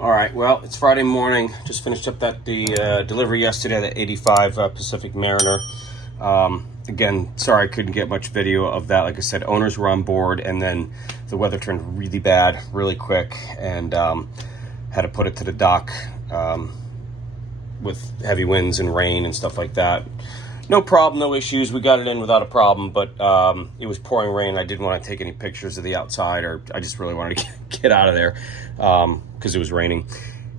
All right, well, it's Friday morning. Just finished up the delivery yesterday, the 85 Pacific Mariner. Again, sorry I couldn't get much video of that. Like I said, owners were on board, and then the weather turned really bad, really quick, and had to put it to the dock with heavy winds and rain and stuff like that. No problem, no issues. We got it in without a problem, but it was pouring rain. I didn't want to take any pictures of the outside, or I just really wanted to get out of there because it was raining.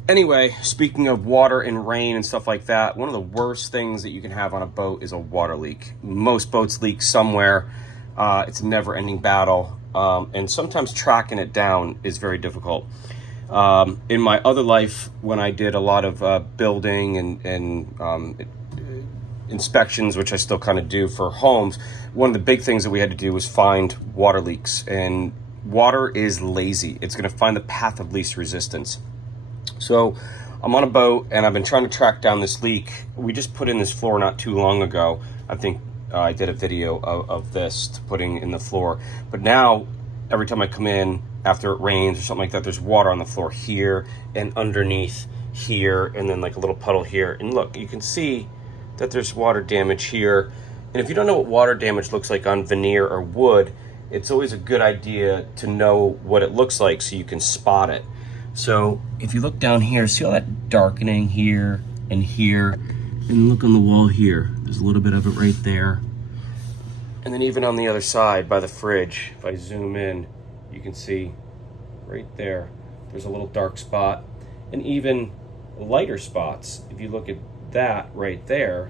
Anyway, speaking of water and rain and stuff like that, one of the worst things that you can have on a boat is a water leak. Most boats leak somewhere. It's a never-ending battle, and sometimes tracking it down is very difficult. In my other life, when I did a lot of building and inspections, which I still kind of do for homes, one of the big things that we had to do was find water leaks. And water is lazy. It's going to find the path of least resistance. So I'm on a boat and I've been trying to track down this leak. We just put in this floor not too long ago. I think I did a video of this putting in the floor. But now every time I come in after it rains or something like that, there's water on the floor here and underneath here, and then like a little puddle here. And look, you can see that there's water damage here. And if you don't know what water damage looks like on veneer or wood, it's always a good idea to know what it looks like so you can spot it. So if you look down here, see all that darkening here and here, and look on the wall here. There's a little bit of it right there. And then even on the other side by the fridge, if I zoom in, you can see right there, there's a little dark spot, and even lighter spots. If you look at that right there,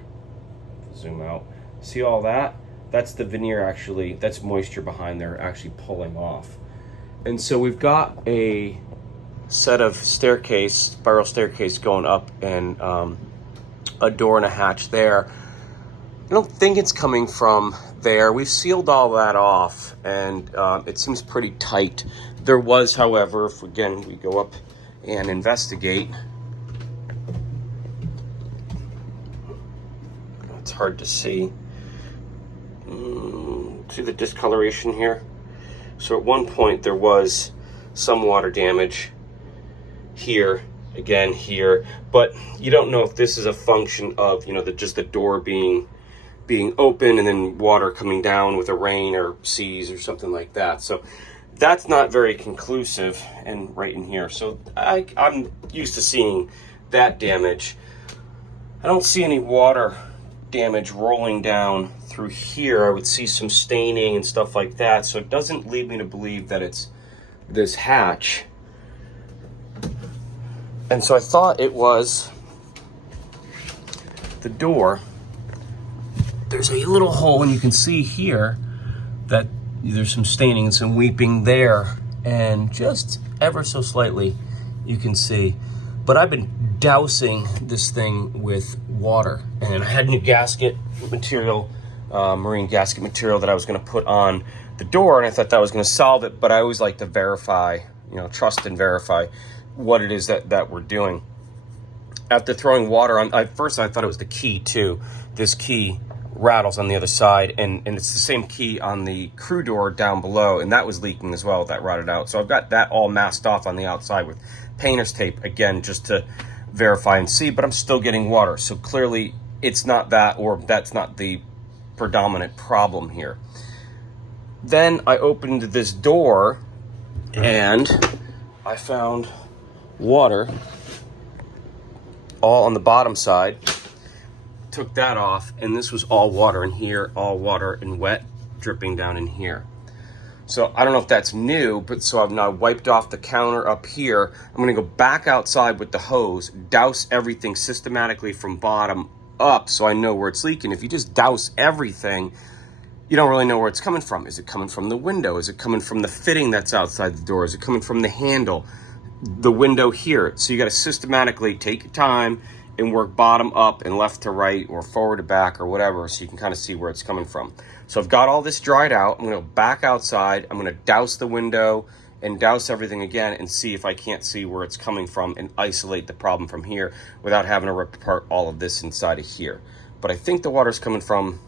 zoom out, see all that? That's the veneer actually, that's moisture behind there actually pulling off. And so we've got a set of spiral staircase going up, and a door and a hatch there. I don't think it's coming from there. We've sealed all that off, and it seems pretty tight. There was, however, if again we go up and investigate, it's hard to see. See the discoloration here? So at one point there was some water damage here, again here, but you don't know if this is a function of, you know, just the door being open and then water coming down with a rain or seas or something like that. So that's not very conclusive. And right in here, so I'm used to seeing that damage. I don't see any water damage rolling down through here. I would see some staining and stuff like that, so it doesn't lead me to believe that it's this hatch. And so I thought it was the door. There's a little hole, and you can see here that there's some staining and some weeping there, and just ever so slightly you can see. But I've been dousing this thing with water, and I had new gasket material, marine gasket material that I was going to put on the door, and I thought that was going to solve it. But I always like to verify, you know, trust and verify what it is that we're doing. After throwing water on, at first I thought it was the key too. This key rattles on the other side, and it's the same key on the crew door down below, and that was leaking as well. That rotted out. So I've got that all masked off on the outside with painter's tape, again, just to verify and see, but I'm still getting water. So clearly it's not that, or that's not the predominant problem here. Then I opened this door and I found water all on the bottom side. Took that off, and this was all water in here, all water and wet dripping down in here. So I don't know if that's new, but so I've now wiped off the counter up here. I'm gonna go back outside with the hose, douse everything systematically from bottom up so I know where it's leaking. If you just douse everything, you don't really know where it's coming from. Is it coming from the window? Is it coming from the fitting that's outside the door? Is it coming from the handle, the window here? So you gotta systematically take your time and work bottom up and left to right or forward to back or whatever, so you can kind of see where it's coming from. So I've got all this dried out. I'm gonna go back outside. I'm gonna douse the window and douse everything again and see if I can't see where it's coming from and isolate the problem from here without having to rip apart all of this inside of here. But I think the water's coming from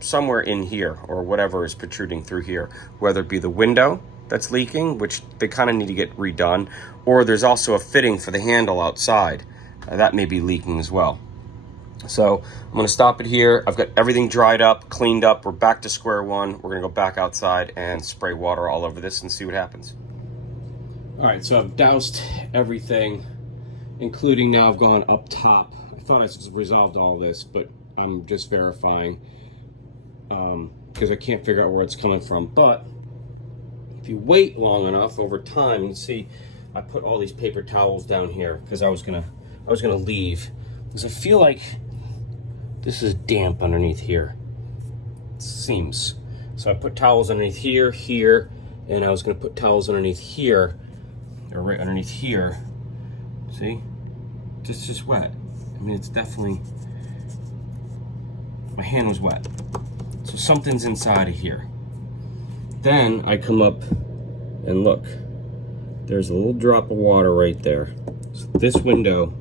somewhere in here, or whatever is protruding through here, whether it be the window that's leaking, which they kind of need to get redone. Or there's also a fitting for the handle outside. That may be leaking as well. So I'm gonna stop it here. I've got everything dried up, cleaned up. We're back to square one. We're gonna go back outside and spray water all over this and see what happens. All right, so I've doused everything, including now I've gone up top. I thought I resolved all this, but I'm just verifying because I can't figure out where it's coming from. But if you wait long enough over time, you can see I put all these paper towels down here because I was gonna leave, because I feel like this is damp underneath here. It seems. So I put towels underneath here, and I was gonna put towels underneath here, or right underneath here. See? Just wet. I mean, it's definitely, my hand was wet. So something's inside of here. Then I come up and look. There's a little drop of water right there. So this window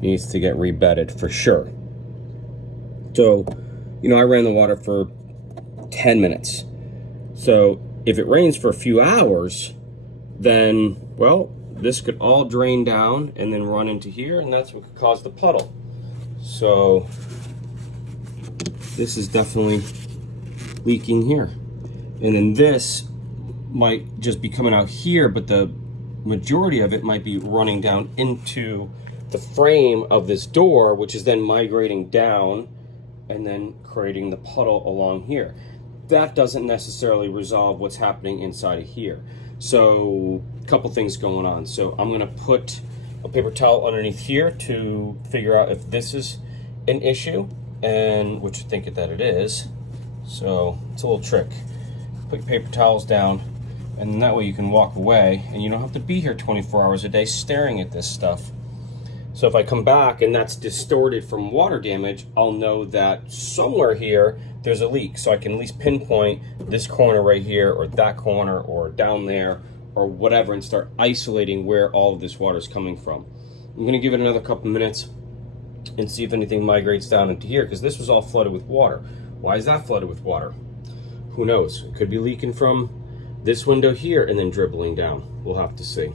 needs to get rebedded for sure. So, you know, I ran the water for 10 minutes. So if it rains for a few hours, then, well, this could all drain down and then run into here, and that's what could cause the puddle. So this is definitely leaking here. And then this might just be coming out here, but the majority of it might be running down into the frame of this door, which is then migrating down and then creating the puddle along here. That doesn't necessarily resolve what's happening inside of here. So a couple things going on. So I'm gonna put a paper towel underneath here to figure out if this is an issue, and which I think that it is. So it's a little trick. Put your paper towels down, and that way you can walk away and you don't have to be here 24 hours a day staring at this stuff. So if I come back and that's distorted from water damage, I'll know that somewhere here there's a leak. So I can at least pinpoint this corner right here, or that corner, or down there, or whatever, and start isolating where all of this water is coming from. I'm gonna give it another couple minutes and see if anything migrates down into here, because this was all flooded with water. Why is that flooded with water? Who knows? It could be leaking from this window here and then dribbling down. We'll have to see.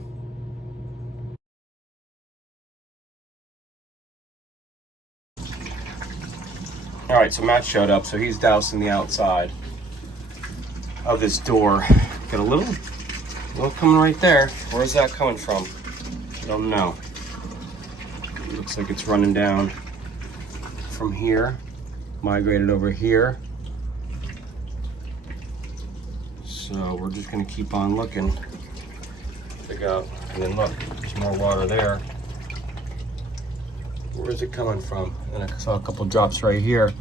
All right, so Matt showed up, so he's dousing the outside of this door. Got a little coming right there. Where's that coming from? I don't know. It looks like it's running down from here, migrated over here. So we're just gonna keep on looking. Figure out, and then look, there's more water there. Where is it coming from? And I saw a couple drops right here.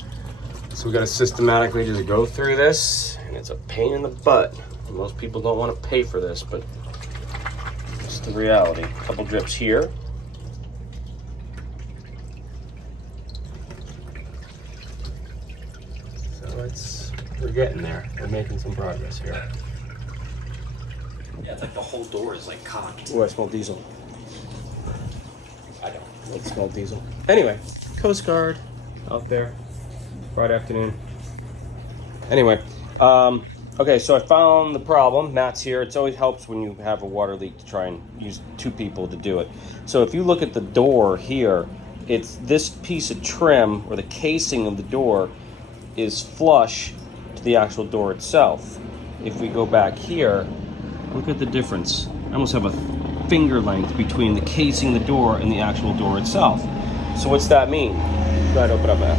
So we gotta systematically just go through this, and it's a pain in the butt. Most people don't want to pay for this, but it's the reality. A couple drips here. So we're getting there. We're making some progress here. Yeah, it's like the whole door is like cocked. Oh, I smell diesel. I don't smell diesel. Anyway, Coast Guard out there, Friday afternoon. Anyway, okay, so I found the problem. Matt's here. It always helps when you have a water leak to try and use two people to do it. So if you look at the door here, it's this piece of trim, or the casing of the door, is flush to the actual door itself. If we go back here, look at the difference. I almost have a finger length between the casing of the door and the actual door itself. So what's that mean? Go ahead, open up, Matt.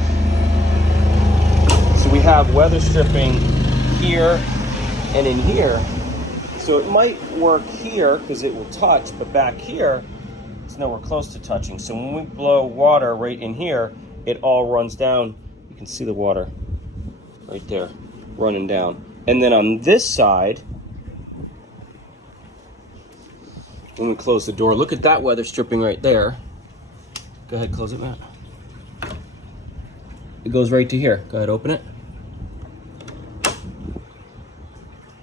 So we have weather stripping here and in here. So it might work here because it will touch, but back here, it's nowhere close to touching. So when we blow water right in here, it all runs down. You can see the water right there running down. And then on this side, when we close the door, look at that weather stripping right there. Go ahead, close it, Matt. It goes right to here. Go ahead, open it.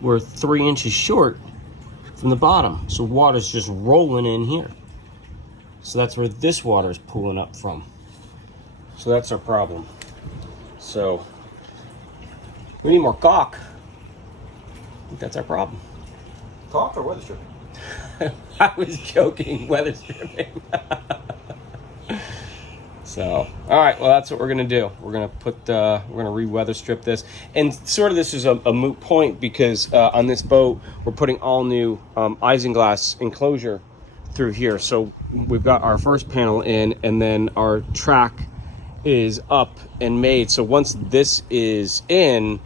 We're 3 inches short from the bottom, so water's just rolling in here. So that's where this water is pooling up from. So that's our problem. So we need more caulk. I think that's our problem. Caulk or weather stripping? I was joking, weather stripping. So, all right, well, that's what we're gonna do. We're gonna re-weather strip this, and sort of this is a moot point because on this boat we're putting all new isinglass enclosure through here. So we've got our first panel in, and then our track is up and made. So once this is in,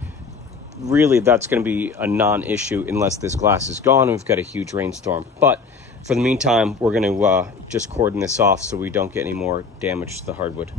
really that's going to be a non-issue unless this glass is gone and we've got a huge rainstorm. But for the meantime, we're going to just cordon this off so we don't get any more damage to the hardwood.